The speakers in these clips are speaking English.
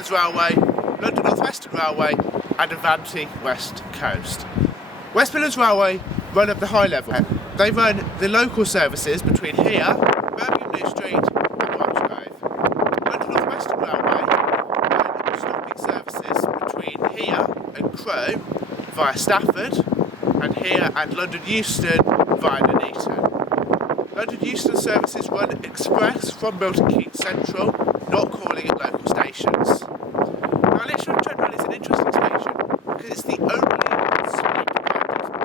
Midlands Railway, London North Western Railway and Avanti West Coast. West Midlands Railway run up the high level. They run the local services between here, Birmingham New Street and Bromsgrove. London North Western Railway run stopping services between here and Crewe via Stafford and here and London Euston via Nuneaton. London Euston services run express from Milton Keynes Central, not calling at local stations. Now Lichfield Treadwell is an interesting station because it's the only independent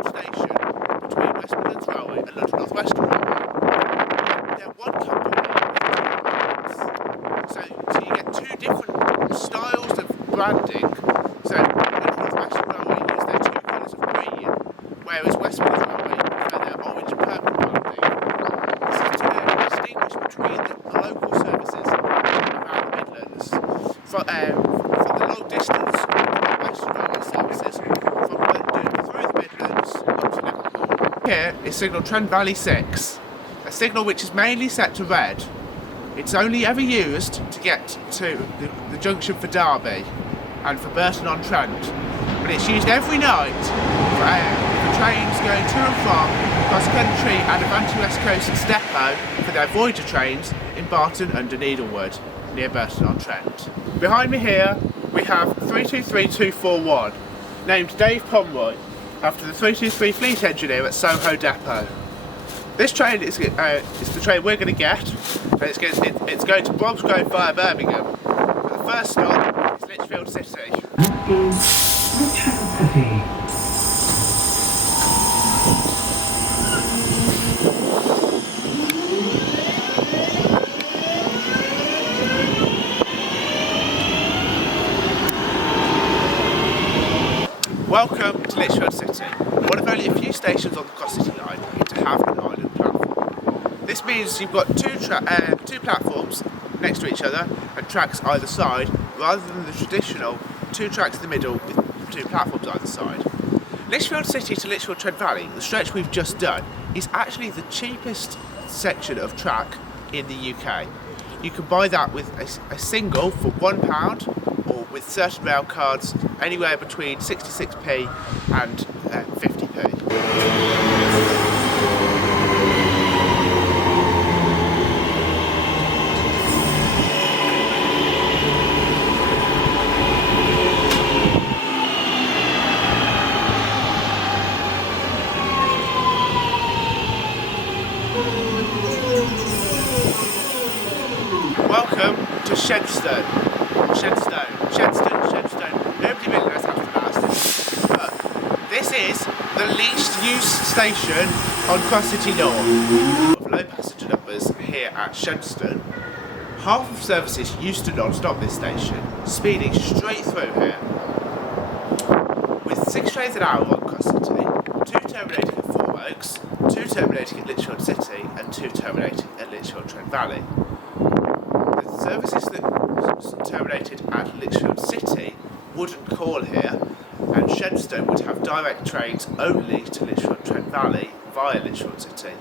station between West Midlands Railway and London North Western Railway. They're one company, so you get two different styles of branding. So London North Western Railway use their two colours of green, whereas West Midlands Railway prefer their orange and purple branding. This is to distinguish between the local services around the Midlands from the long distance Western Railway services from London through the Midlands up to Liverpool. Here is signal Trent Valley 6, a signal which is mainly set to red. It's only ever used to get to the junction for Derby and for Burton-on-Trent, but it's used every night for trains going to and from Cross Country and Avanti West Coast's depot for their Voyager trains in Barton under Needlewood, near Burton-on-Trent. Behind me here we have 323241, named Dave Pomeroy, after the 323 fleet engineer at Soho Depot. This train is the train we're going to get, and it's going to Bromsgrove via Birmingham. But the first stop is Lichfield City. That is Lichfield City. Welcome to Lichfield City, one of only a few stations on the Cross City line to have an island platform. This means you've got two platforms next to each other and tracks either side, rather than the traditional two tracks in the middle with two platforms either side. Lichfield City to Lichfield Trent Valley, the stretch we've just done, is actually the cheapest section of track in the UK. You can buy that with a single for £1, or with certain rail cards anywhere between 66p and 50p. Welcome to Shenstone. Nobody really knows how to pronounce this. But this is the least used station on Cross City North. Of low passenger numbers here at Shenstone. Half of services used to non-stop this station, speeding straight through here. With 6 trains an hour on Cross City, 2 terminating at Four Oaks, 2 terminating at Lichfield City, and 2 terminating at Lichfield Trent Valley. The services that terminated at Lichfield City wouldn't call here, and Shenstone would have direct trains only to Lichfield Trent Valley via Lichfield City.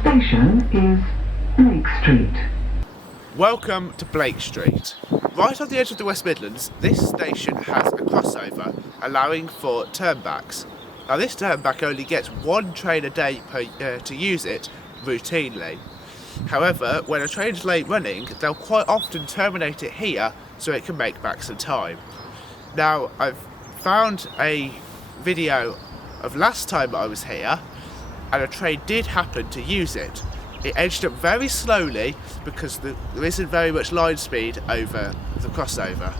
Station is Lake Street. Welcome to Blake Street. Right on the edge of the West Midlands, this station has a crossover allowing for turnbacks. Now this turnback only gets one train a day to use it routinely. However, when a train is late running, they'll quite often terminate it here so it can make back some time. Now I've found a video of last time I was here and a train did happen to use it. It edged up very slowly because there isn't very much line speed over the crossover.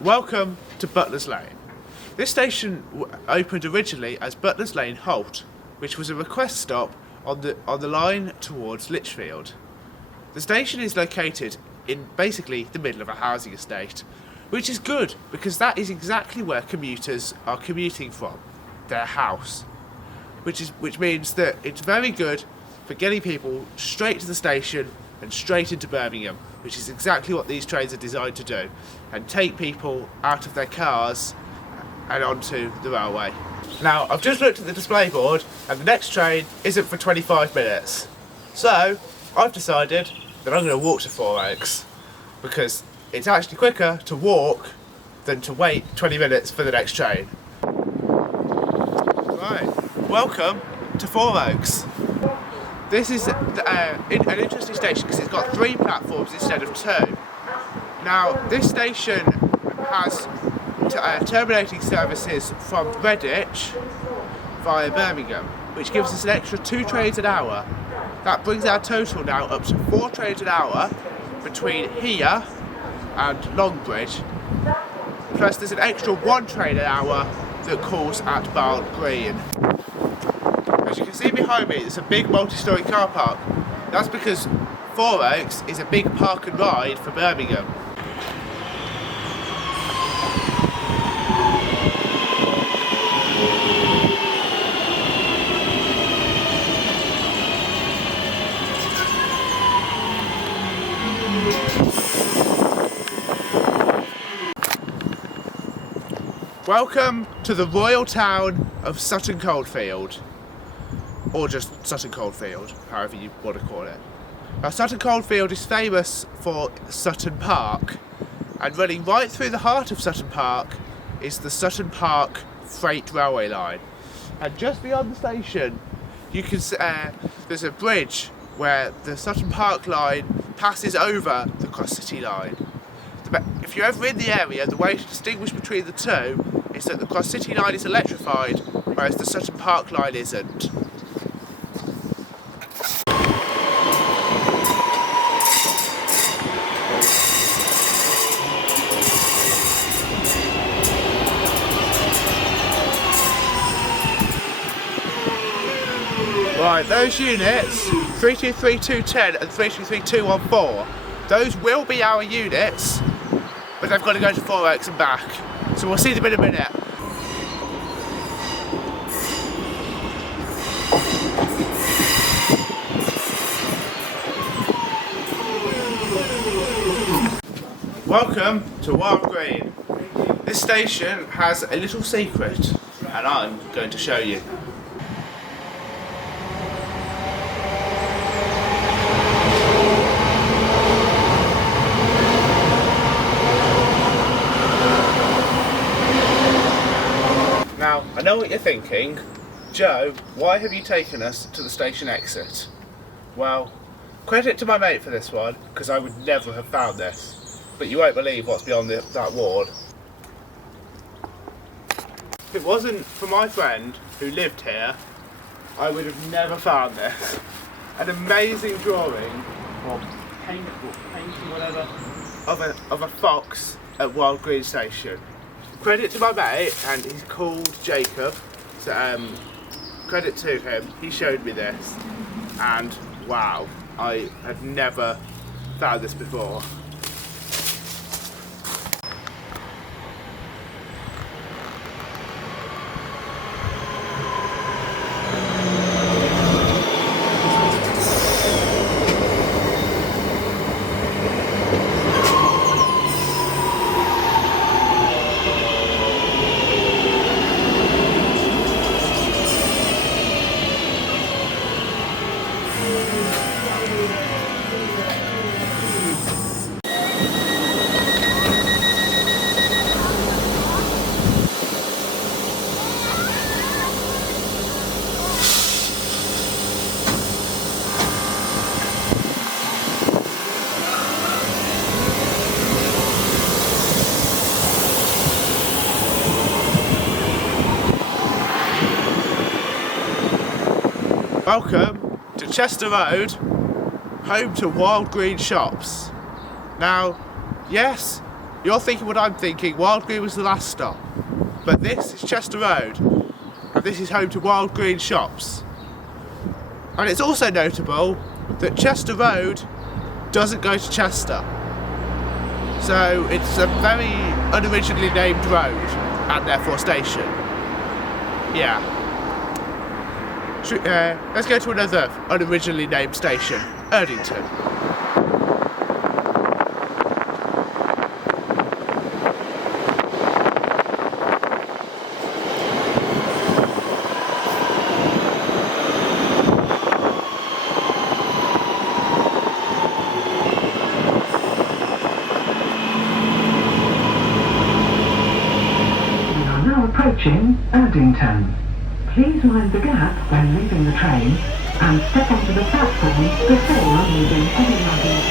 Welcome to Butlers Lane. This station opened originally as Butlers Lane Halt, which was a request stop on the line towards Lichfield. The station is located in basically the middle of a housing estate, which is good because that is exactly where commuters are commuting from, their house. Which means that it's very good for getting people straight to the station and straight into Birmingham, which is exactly what these trains are designed to do, and take people out of their cars and onto the railway. Now, I've just looked at the display board and the next train isn't for 25 minutes. So, I've decided that I'm going to walk to Four Oaks because it's actually quicker to walk than to wait 20 minutes for the next train. Right, welcome to Four Oaks. This is an interesting station because it's got 3 platforms instead of 2. Now, this station has terminating services from Redditch via Birmingham, which gives us an extra 2 trains an hour. That brings our total now up to 4 trains an hour between here and Longbridge. Plus, there's an extra 1 train an hour that calls at Barn Green. As you can see behind me, there's a big multi-storey car park. That's because Four Oaks is a big park and ride for Birmingham. Welcome to the royal town of Sutton Coldfield. Or just Sutton Coldfield, however you want to call it. Now, Sutton Coldfield is famous for Sutton Park, and running right through the heart of Sutton Park is the Sutton Park Freight Railway Line. And just beyond the station, you can there's a bridge where the Sutton Park line passes over the Cross City line. If you're ever in the area, the way to distinguish between the two is that the Cross City line is electrified, whereas the Sutton Park line isn't. Right, those units, 323210 and 323214, those will be our units, but they've got to go to Four Oaks and back. So we'll see them in a minute. Welcome to Wild Green. This station has a little secret, and I'm going to show you. Now, I know what you're thinking. Joe, why have you taken us to the station exit? Well, credit to my mate for this one, because I would never have found this. But you won't believe what's beyond that ward. If it wasn't for my friend who lived here, I would have never found this. An amazing drawing, or painting, whatever, of a fox at Wild Green Station. Credit to my mate, and he's called Jacob, so credit to him, he showed me this, and wow, I had never found this before. Welcome to Chester Road, home to Wild Green Shops. Now, yes, you're thinking what I'm thinking, Wild Green was the last stop. But this is Chester Road, and this is home to Wild Green Shops. And it's also notable that Chester Road doesn't go to Chester. So it's a very unoriginally named road, and therefore station. Yeah. Let's go to another unoriginally named station, Erdington. We are now approaching Erdington. Please mind the gap when leaving the train and step onto the platform before removing any luggage.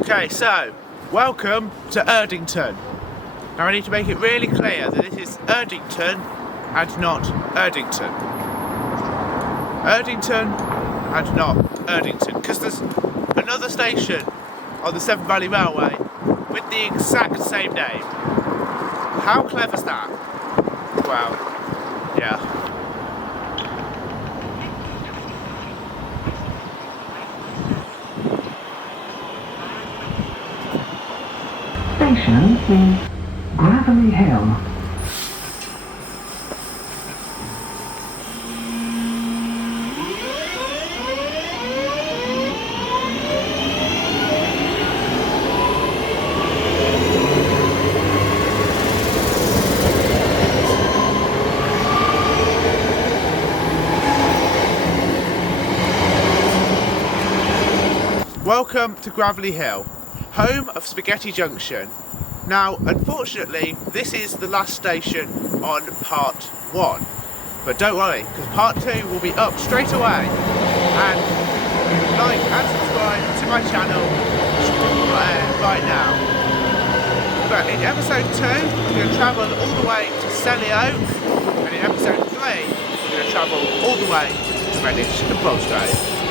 Okay, so, welcome to Erdington. Now I need to make it really clear that this is Erdington and not Erdington. Erdington and not Erdington, because there's another station on the Severn Valley Railway with the exact same name. How clever's that? Wow. Yeah. Station means Gravelly Hill. Welcome to Gravelly Hill, home of Spaghetti Junction. Now, unfortunately, this is the last station on part 1. But don't worry, because part 2 will be up straight away. And like and subscribe to my channel right now. But in episode 2, we're going to travel all the way to Selly Oak. And in episode 3, we're going to travel all the way to Greenwich and Bulstrode.